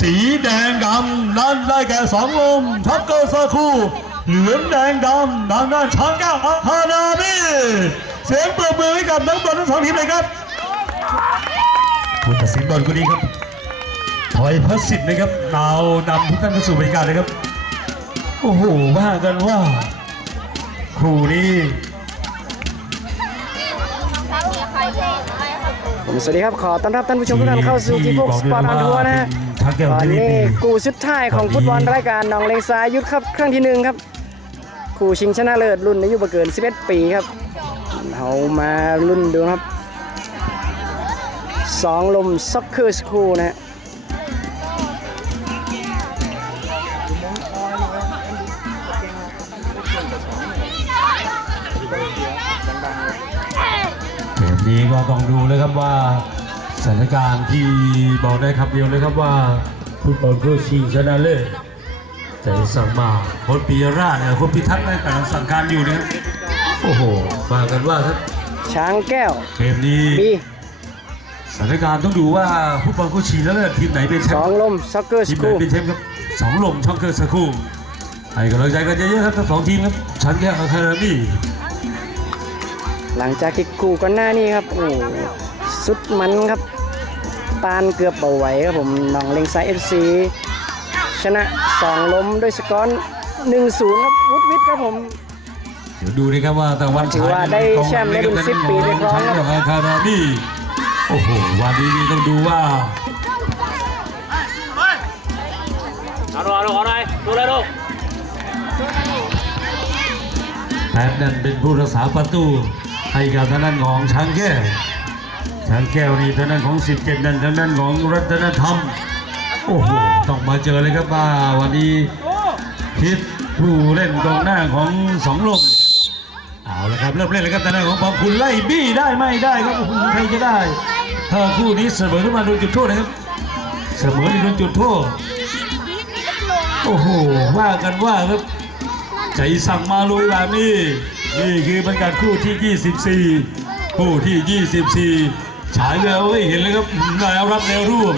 สีแดงดำนั่นได้แก่สองลมทักเกอร์ซาคูเหลืองแดงดำทางด้านช้างแก้วอานามิเสียงเปรบมือให้กับนักบอลทั้งสองทีมเลยครับผู้ตัดสินบอลคนนี้ครับถอยพระสิทธิ์นะครับนาวนำทุกท่านเข้าสู่บรรยากาศเลยครับโอ้โหว่ากันว่า ครูนี้สวัสดีครับ ขอต้อนรับท่านผู้ชมทุกท่านเข้าสู่ทีฟุกสปอร์ตอันทัวร์นะฮะ ตอนเทนี้วีกูสุดท้ายของฟุตบอลรายการหนองเลงซ้ายยุทธครับครั้งที่หนึ่งครับ คู่ชิงชนะเลิศรุ่นอายุบ่เกิน 11 ปีครับเรามารุ่นดูครับสองลมซ็อกเกอร์สคูลนะฮะเกมนี้ก็ต้องดูเลยครับว่า สถานการณ์ที่บอกได้คำเดียวเลยครับว่าฟุตบอลเพื่อชิงชนะเลิศใจสั่งมาคนปียราชเนี่ยคนพิทักษ์ได้กำลังสั่งการอยู่นะครับโอ้โหมากันว่าครับช้างแก้วเกมนี้บีสถานการณ์ต้องดูว่าฟุตบอลเพื่อชิงชนะเลิศทีมไหนเป็นแชสมองป์ลมซ็อกเกอร์สทีมไหนคูลเป็นแชมป์ครับสองลมช่องเกอร์สักครู่ให้กำลังใจกันเยอะๆครับทั้งสองทีมครับชั้นแก้วอาคาเดมี่หลังจากที่คู่ก่อนหน้านี้ครับโอ้ สุดมันครับปานเกือบเบาไหวครับผมหนองเลงซ้ายเอฟซีชนะสองล้มด้วยสกอร์1-0ครับวุฒิวิทย์ครับผมเดี๋ยวดูนะครับว่าตะวันถือว่าได้แชมป์ในรุ่น10ปีเรียบร้อยครับชั้นแก้วอาคาเดมี่โอ้โหวันนี้นี่ต้องดูว่าเอาดูเอาดูเอาหน่อยดูเลยดูแพทนั้นเป็นผู้รักษาประตูให้กับทางด้านของช้างแก้ว ช้างแก้วนี่ทางด้านของสิบเจ็ดนั่นทางด้านของรัตนธรรม โอ้โห ต้องมาเจอเลยครับว่าวันนี้พิษผู้เล่นกองหน้าของสองลมเอาละครับเริ่มเล่นเลยครับทางด้านของปองคุณไล่บี้ได้ไม่ได้ครับโอ้โหใครจะได้ถ้าคู่นี้เสมอขึ้นมาโดนจุดโทษนะครับ เสมอโดนจุดโทษโอ้โหว่ากันว่าครับใจสั่งมาลุยแบบนี้นี่คือบรรยากาศคู่ที่ 24 คู่ที่ 24 ฉายแววให้เห็นเลยครับแนวรับแนวร่วม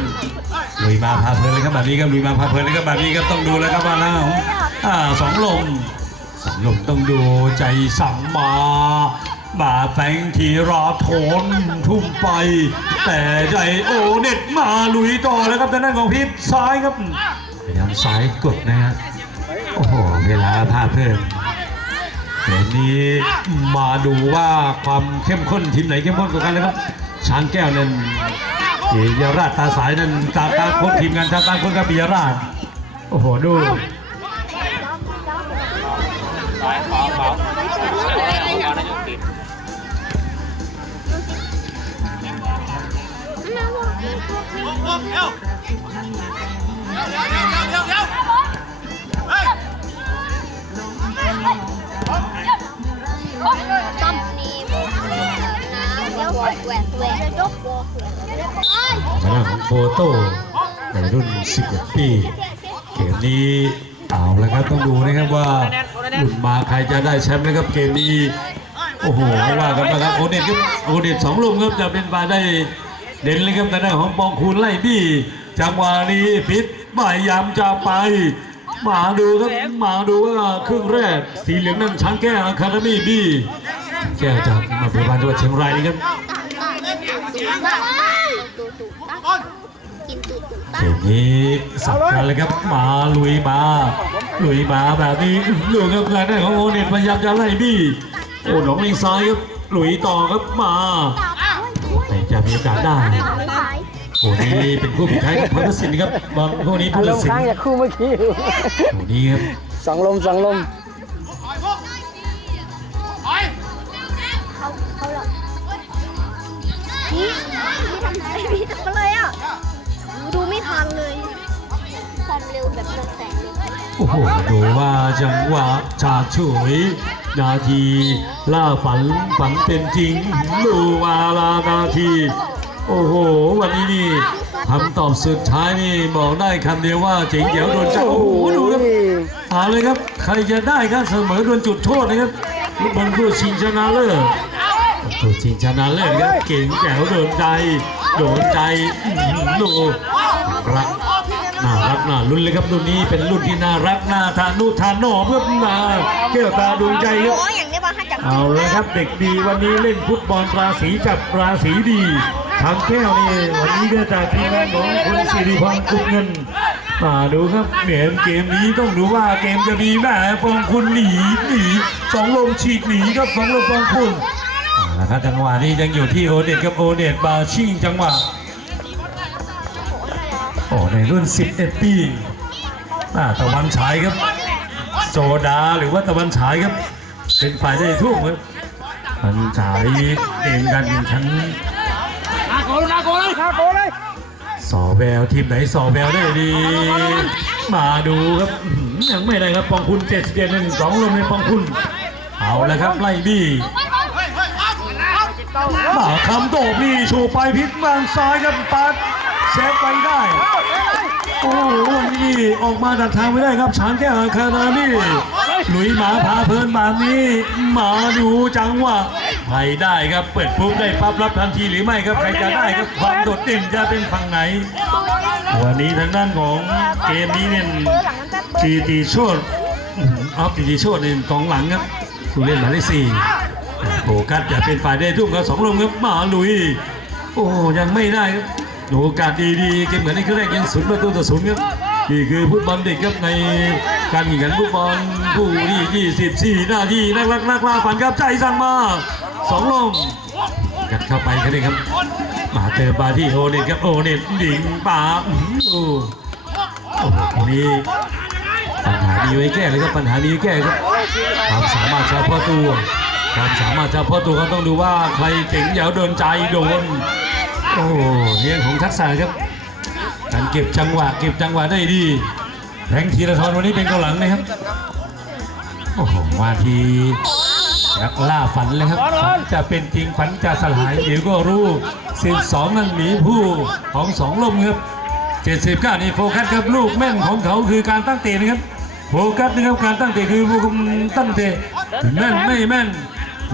ลุยมาพาเพลินเลยครับแบบนี้ครับลุยมาพาเพลินเลยครับแบบนี้ครับต้องดูแล้วครับว่านะอ่าสองลมสองลมต้องดูใจสั่งมาบาแฝงทีรอโถนทุ่มไป แต่ใจโอเด็ดมาลุยต่อแล้วครับทางด้านของพิษซ้ายครับพยายามซ้ายกดนะฮะโอ้โหเวลาพาเพิ่มเดี๋ยวนี้มาดูว่าความเข้มข้นทีมไหนเข้มข้นกว่ากันเลยครับ ช้างแก้วนั้นปิยราชตาสายนั้นจาตาคนทีมงานจาตาคนกับปิยราชโอ้โหดูสายขวาขวาเอาได้ยกติดต้ มนี่น้ำแล้วขอนทางด้านของโฟโต้ในรุ่น 16 ปี เกมนี้เอาละครับต้องดูนะครับว่ารุ่นมาใครจะได้แชมป์นะครับเกมนี้โอ้โหว่ากันนะครับโอเดตครับโอเดตสองลูกครับจะเป็นมาได้เด่นเลยครับแต่หน้ของปองคูณไล่บี้จังหวะนี้พิษพยายามจะไปมาดูครับมาดูว่าครึ่งแรกสีเหลืองนั่นช้างแก้วอะคาเดมี่บี้ แก้วจากมาเพื่อบ้านจังหวัดเชียงรายนี่ครับตูตูตั้งกินตูตูเกตั้งมนี้สับกันเลยครับมาลุยมาลุยมาแบบนี้ดูครับทางด้านของโอเดตพยายามจะไล่บี้โอ้หนองลิงซ้ายครับลุยต่อครับมาแต่จะมีโอกาสได้โอ้นี่เป็นผู้ผิดท้ายกับพัทสินครับบอลพวกนี้อาผู้รตัดมณ์สินค้างจากคู่เมื่อกี้โอ้นี่ครับสองลมสองลม พี่พี่ทำอะไรพี่ทำอะไรอะดูไม่ทันเลย ความเร็วแบบเร็วแสงเลยโอ้โหดูว่าจังหวะฉาดฉวยนาทีล่าฝันฝันเป็นจริงดูวาลานาที โอ้โห วันนี้นี่คำตอบสุดท้ายนี่บอกได้คำเดียวว่าเจ๋งเจ๋วโดนจับโอ้โหดูครับเอาเลยครับ ใครจะได้ครับเสมอโดนจุดโทษนะครับลูกบอลผู้ชิงชนะเลิศ ผู้ชิงชนะเลิศครับเก่งแจ๋วโดนใจ โดนใจอื้อหือดูรักน่าน่าลุ้นเลยครับรุ่นนี้เป็นรุ่นที่น่ารักน่าทานุทานหนอเพื่อมาแก้วตาดวงใจครับโอ้อย่างนี้ว่าให้จับเอาละครับเด็กดีวันนี้เล่นฟุตบอลราศีจับราศีดีทางแก้วนี่วันนี้ก็จากทีมงานของคุณสิริพรกุกเงินมาดูครับเหมือนเกมนี้ต้องดูว่าเกมจะดีแม่ปองคุณหนีหนีสองลมฉีกหนีครับสองลมปองคุณ เอาละครับจังหวะนี้ยังอยู่ที่โอเดตกับโอเดตบาชิงจังหวะโอ้ในรุ่น 11 ปีอ่าตะวันฉายครับ โซดาหรือว่าตะวันฉายครับ เป็นฝ่ายได้ทุ่มครับมันฉายเกมการแข่งขันนาโกนาโกเลยนาโกเลยสอแววทีมไหนสอแววได้ดี มาดูครับอื้อหือยังไม่ได้ครับปองคุณเจ็ดสิบเอ็ดหนึ่งสองลงในปองคุณ เอาแล้วครับไล่บี้ มาคำโดบนี่โชว์ไปพลิกบางซ้ายครับปัดเซฟไว้ได้ โอ้โหวันนี้ออกมาดักทางไม่ได้ครับช้างแก้วอาคารานี่หลุยหมาพาเพลินแบบนี้หมาดูจังหวะใครได้ครับเปิดปุ๊บได้ปั๊บรับทันทีหรือไม่ครับใครจะได้ครับความโดดเด่นจะเป็นฝั่งไหน วันนี้ทางด้านของเกมนี้เนี่ยจีตีโชดออฟจีตีโชดเนี่ยกองหลังครับผู้เล่นหมายเลขสี่ โฟกัสจะเป็นฝ่ายได้ทุ่มครับสองลมครับหมาลุย โอ้ยังไม่ได้ครับโอกาสดีๆเกมเหมือนในครึ่งแรกยังศูนย์ประตูต่อศูนย์ครับนี่คือฟุตบอลเด็กครับในการแข่งขันฟุตบอลผู้ที่24 นาทีนักรักนักล่าฝันครับใจสั่งมาสองลมกันเข้าไปกันเลยครับ มาเติมบาที่โอเน็ตครับโอเน็ตยิงป่าอู้ดูโอ้โหนี้ปัญหานี้ไว้แก้เลยครับปัญหานี้แก้ครับความสามารถเฉพาะตัว ความสามารถเฉพาะตัวเขาต้องดูว่าใครเจ๋งยาวโดนใจโดน โอ้โหเรื่องของทักษะครับการเก็บจังหวะเก็บจังหวะได้ดีแทงธีรทรวันนี้เป็นเกาหลังนะครับ โอ้โหมาทีอยากล่าฝันเลยครับฝันจะเป็นจริงฝันจะสลายเดี๋ยวก็รู้ 12 นั่นหมีผู้ของสองลมครับ79นี่โฟกัสครับลูกแม่นของเขาคือการตั้งเตะนะครับโฟกัสนะครับการตั้งเตะคือตั้งเตะแม่นไม่แม่น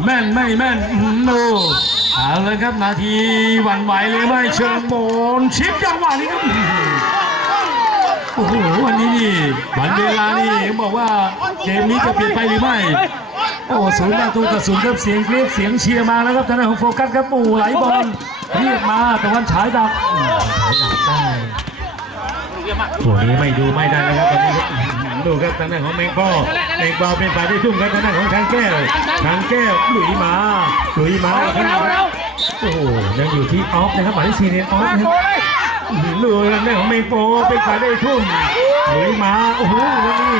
แม่นไม่แม่นอื้อหือดูเอาเลยครับนาทีหวั่นไหวเลยไหมเชิงโบนชิปจังหวะนี้ครับโอ้โหวันนี้นี่วันเวลานี่บอกว่าเกมนี้จะเปลี่ยนไปหรือไม่โอ้ศูนย์ประตูกับศูนย์ครับเสียงกรี๊ดเสียงเชียร์มาแล้วครับทางด้านของโฟกัสครับปูไหลบอลเรียกมาแต่วันฉายดับฉายดับได้ตัวนี้ไม่ดูไม่ได้นะครับตอนนี้ ดูครับทางด้านของเมงปอเมงปอเป็นฝ่ายได้ทุ่มครับทางด้านของช้างแก้วช้างแก้วหลุยมาหลุยมาครับโอ้โหยังอยู่ที่ออฟนะครับหมายเลขสี่เนี่ยออฟนะครับอื้อหือดูทางด้านของเมงปอเป็นฝ่ายได้ทุ่มหลุยมาโอ้โหวันนี้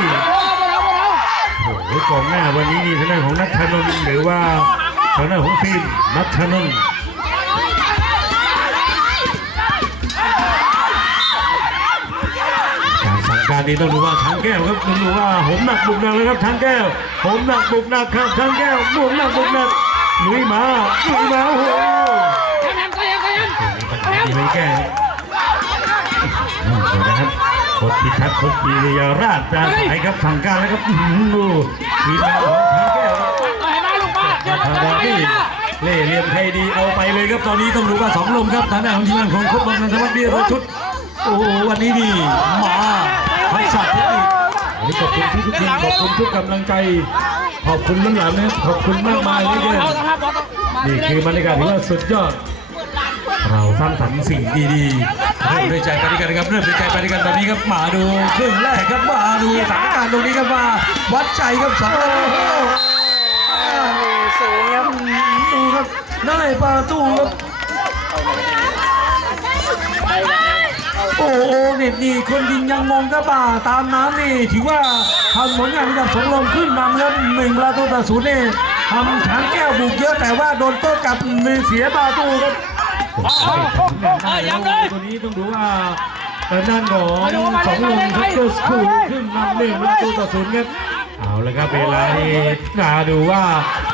โอ้โหกองหน้าวันนี้นี่ทางด้านของนัทธนนท์หรือว่าทางด้านของฟิล์มนัทธนนท์ารสั่งการนี้ต้องดูว่าช้างแก้วครับต้องดูว่าผมหนักบุกหนักเลยครับช้างแก้วผมหนักบุกหนักครับช้างแก้วบุกหนักบุกหนักลุยมาลุยมาโอ้โหยันขยันขยันมีไม่แก้ครับนี่ดูนะครับโคตรพิทักษ์โคตรปีริยาราชปราศัยครับสั่งการแล้วครับอื้อหือดูทีมงานของช้างแก้วครับเอาให้าลูกมาเดี๋ยวทาจะดาไปนี่เล่เหลี่ยมไทยดีเอาไปเลยครับตอนนี้ต้องดูว่าสองลมครับทางด้านของทีมงานของโคตรบอลนันทวัฒน์เบียร์ชุดโอ้วันนี้ดีมา ทักษะเทคนิควันนี้ขอบคุณทุกทุกทีมขอบคุณทุกกำลังใจ ขอบคุณน้ำหลานนะครับขอบคุณมากมายเลยเกินเอาสภาพบอลนี่คือบรรยากาศที่ว่าสุดยอดเราสร้างสรรค์สิ่งดีๆเริ่มด้วยใจไปด้วยกันนะครับเริ่มด้วยใจไปด้วยกันแบบนี้ครับมาดูครึ่งแรกครับมาดูสถานการณ์ตรงนี้ครับมาวัดใจครับสองประตูหนึ่งศูนย์ครับดูครับได้ประตูครับ โอ้โหเน็ตนี่คนยิงยังมองกระบ่าตามน้ำนี่ถือว่าทำผลงานกับสงลมขึ้นนำครับหนึ่งประตูต่อศูนย์นี่ทำช้างแก้วบุกเยอะแต่ว่าโดนโต้กลับมือเสียประตูครับเอายังเลยตัวนี้ต้องดูว่าทางด้านของสองลมทัพเกอร์สคูลขึ้นนำหนึ่งประตูต่อศูนย์ครับเอาละครับเวลาที่นาดูว่า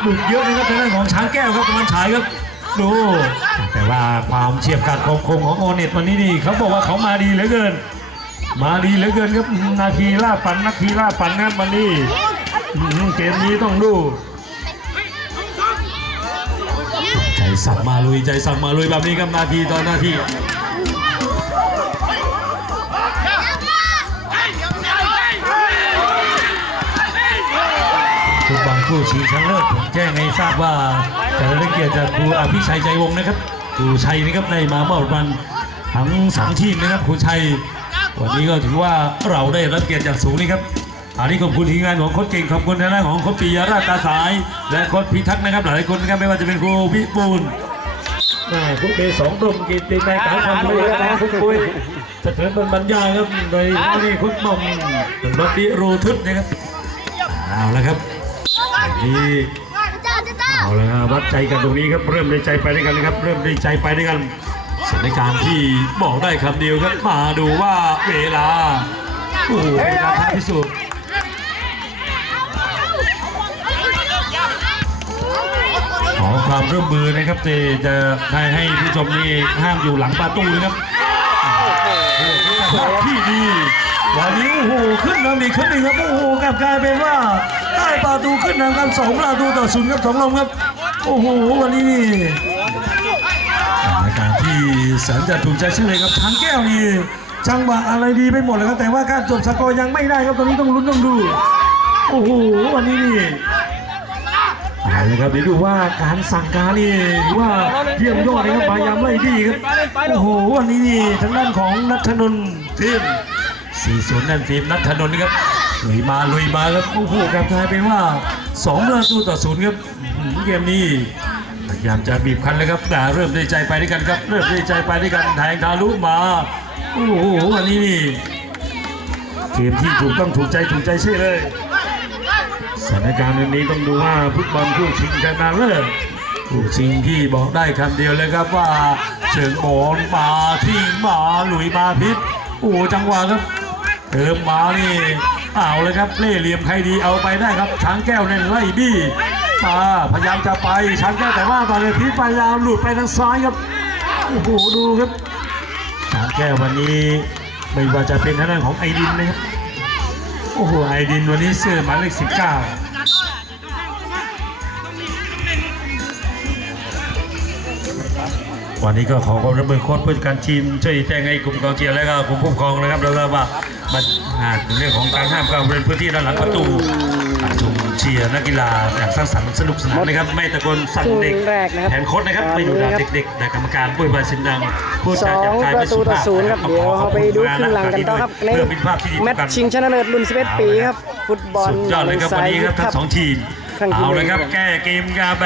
บุกเยอะนะครับทางด้านของช้างแก้วครับมันฉายครับ ดู แต่ว่าความเฉียบขาดของคมของโอเน็ตวันนี้นี่เขาบอกว่าเขามาดีเหลือเกิน มาดีเหลือเกินครับนาทีล่าฝันนาทีล่าฝันครับวันนี้อื้อหือเกมนี้ต้องดูใจสั่งมาลุยใจสั่งมาลุยแบบนี้ครับนาทีต่อนาที ผู้ชิงชนะเลิศผมแจ้งให้ทราบว่าจะได้รับเกียรติจากครูอภิชัยใจวงนะครับครูชัยนะครับได้มามอบรางวัลทั้งสองทีมนะครับครูชัย วันนี้ก็ถือว่าเราได้รับเกียรติจากสูงนี่ครับอันนี้ขอบคุณทีมงานของโค้ชเก่งขอบคุณทางด้านของโค้ชปิยราชตาสาย และโค้ชพิทักษ์นะครับ หลายคนนะครับไม่ว่าจะเป็นครูพิบูลแม่คุณเบสองดมกิตติในกาวความรู้นะคุณปุ้ยสะเทือนบนบรรยายครับโดยนี่คุณหม่อมเป็นรถดิโรทึกนะครับเอาละครับ นนี้จ้าจ้าจ้าเอาละครับวัดใจกันตรงนี้ครับเริ่มได้ใจไปด้วยกันนะครับ เริ่มได้ใจไปด้วยกันสถานการณ์ที่บอกได้คำเดียวครับมาดูว่าเวลาโอ้โหเวลาที่สุดขอความร่วมมือนะครับที่จะได้ให้ผู้ชมนี่ห้ามอยู่หลังประตูนะครับที่ดี วันนี้โอ้โหขึ้นนำอีกครั้งหนึ่งครับโอ้โหกลับกลายเป็นว่าได้ประตูขึ้นนำกันสองประตูต่อศูนย์ครับสองลมครับโอ้โหวันนี้นี่รายการที่แสนจะถูกใจเช่นเลยครับทางแก้วนี่จังหวะอะไรดีไปหมดเลยครับแต่ว่าการจบสกอร์ยังไม่ได้ครับตอนนี้ต้องลุ้นต้องดูโอ้โหวันนี้นี่เอาเลยครับเดี๋ยวดูว่าการสั่งการนี่ถือว่าเยี่ยมยอดนะครับพยายามไล่ดีครับโอ้โหวันนี้นี่ทางด้านของนัทนนท์ทีม สี่ศูนย์นั่นทีมนัทนนท์ครับลุยมาลุยมาครับโอ้โหกลับกลายเป็นว่าสองประตูต่อศูนย์ครับอื้อหือเกมนี้พยายามจะบีบคั้นเลยครับแต่เริ่มได้ใจไปด้วยกันครับ เริ่มได้ใจไปด้วยกันแทงทะลุมาโอ้โหวันนี้นี่เกมที่ถูกต้องถูกใจถูกใจใช่เลยสถานการณ์นี้ต้องดูว่าฟุตบอลผู้ชิงชนะเลิศผู้ชิงที่บอกได้คำเดียวเลยครับว่าเชิงบอลมาทิ้งมาหลุยมาพิษโอ้จังหวะครับ เติมมานี่เอาเลยครับเล่เหลี่ยมใครดีเอาไปได้ครับช้างแก้วเน่นไล่บี้มาพยายามจะไปช้างแก้วแต่ว่าตอนนี้พิษพยายาวหลุดไปทางซ้ายครับโอ้โหดูครับช้างแก้ววันนี้ไม่ว่าจะเป็นทางด้านของไอดินนะครับโอ้โหไอดินวันนี้เสื้อหมายเลขสิบเก้า วันนี้ก็ขอความร่วมมือโค้ชผู้จัดการทีมช่วยแจ้งให้กลุ่มกองเชียร์และก็กลุ่มผู้ปกครองนะครับแล้วก็ว่ามันอ่าเรื่องของการห้ามเข้าบริเวณพื้นที่ด้านหลังประตูอ่าชมเชียร์นักกีฬาอย่างสร้างสรรค์สนุกสนานนะครับไม่ตะโกนสั่งเด็กครึ่งแรกนะครับแทนโค้ชนะครับไม่ดูดาเด็กๆแต่กรรมการปุ้ยบายสินดังพูดสจาอหยาบงคายปไม่ระตูสุต่อภาพศูนย์ครับเดี๋ยวเราไปดูครึ่งหลังกันต่อครับในเพื่อเป็นภาพที่ดีแมต่ตอกันช์ชิงชนะเลิศรุ่น11ปีครับฟุตบอลสุดยอดเลยครับวันนี้ครับทั้งสองทีมครั้งที่เอาเลยครับหนึ่งแก้เกมกันแบบ